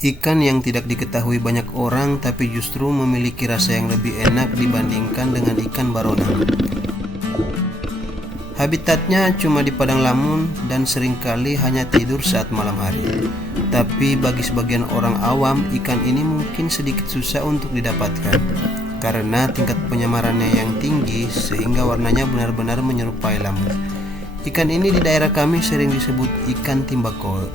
Ikan yang tidak diketahui banyak orang tapi justru memiliki rasa yang lebih enak dibandingkan dengan ikan barona. Habitatnya cuma di padang lamun dan seringkali hanya tidur saat malam hari. Tapi bagi sebagian orang awam, ikan ini mungkin sedikit susah untuk didapatkan karena tingkat penyamarannya yang tinggi sehingga warnanya benar-benar menyerupai lamun. Ikan ini di daerah kami sering disebut ikan timbakol.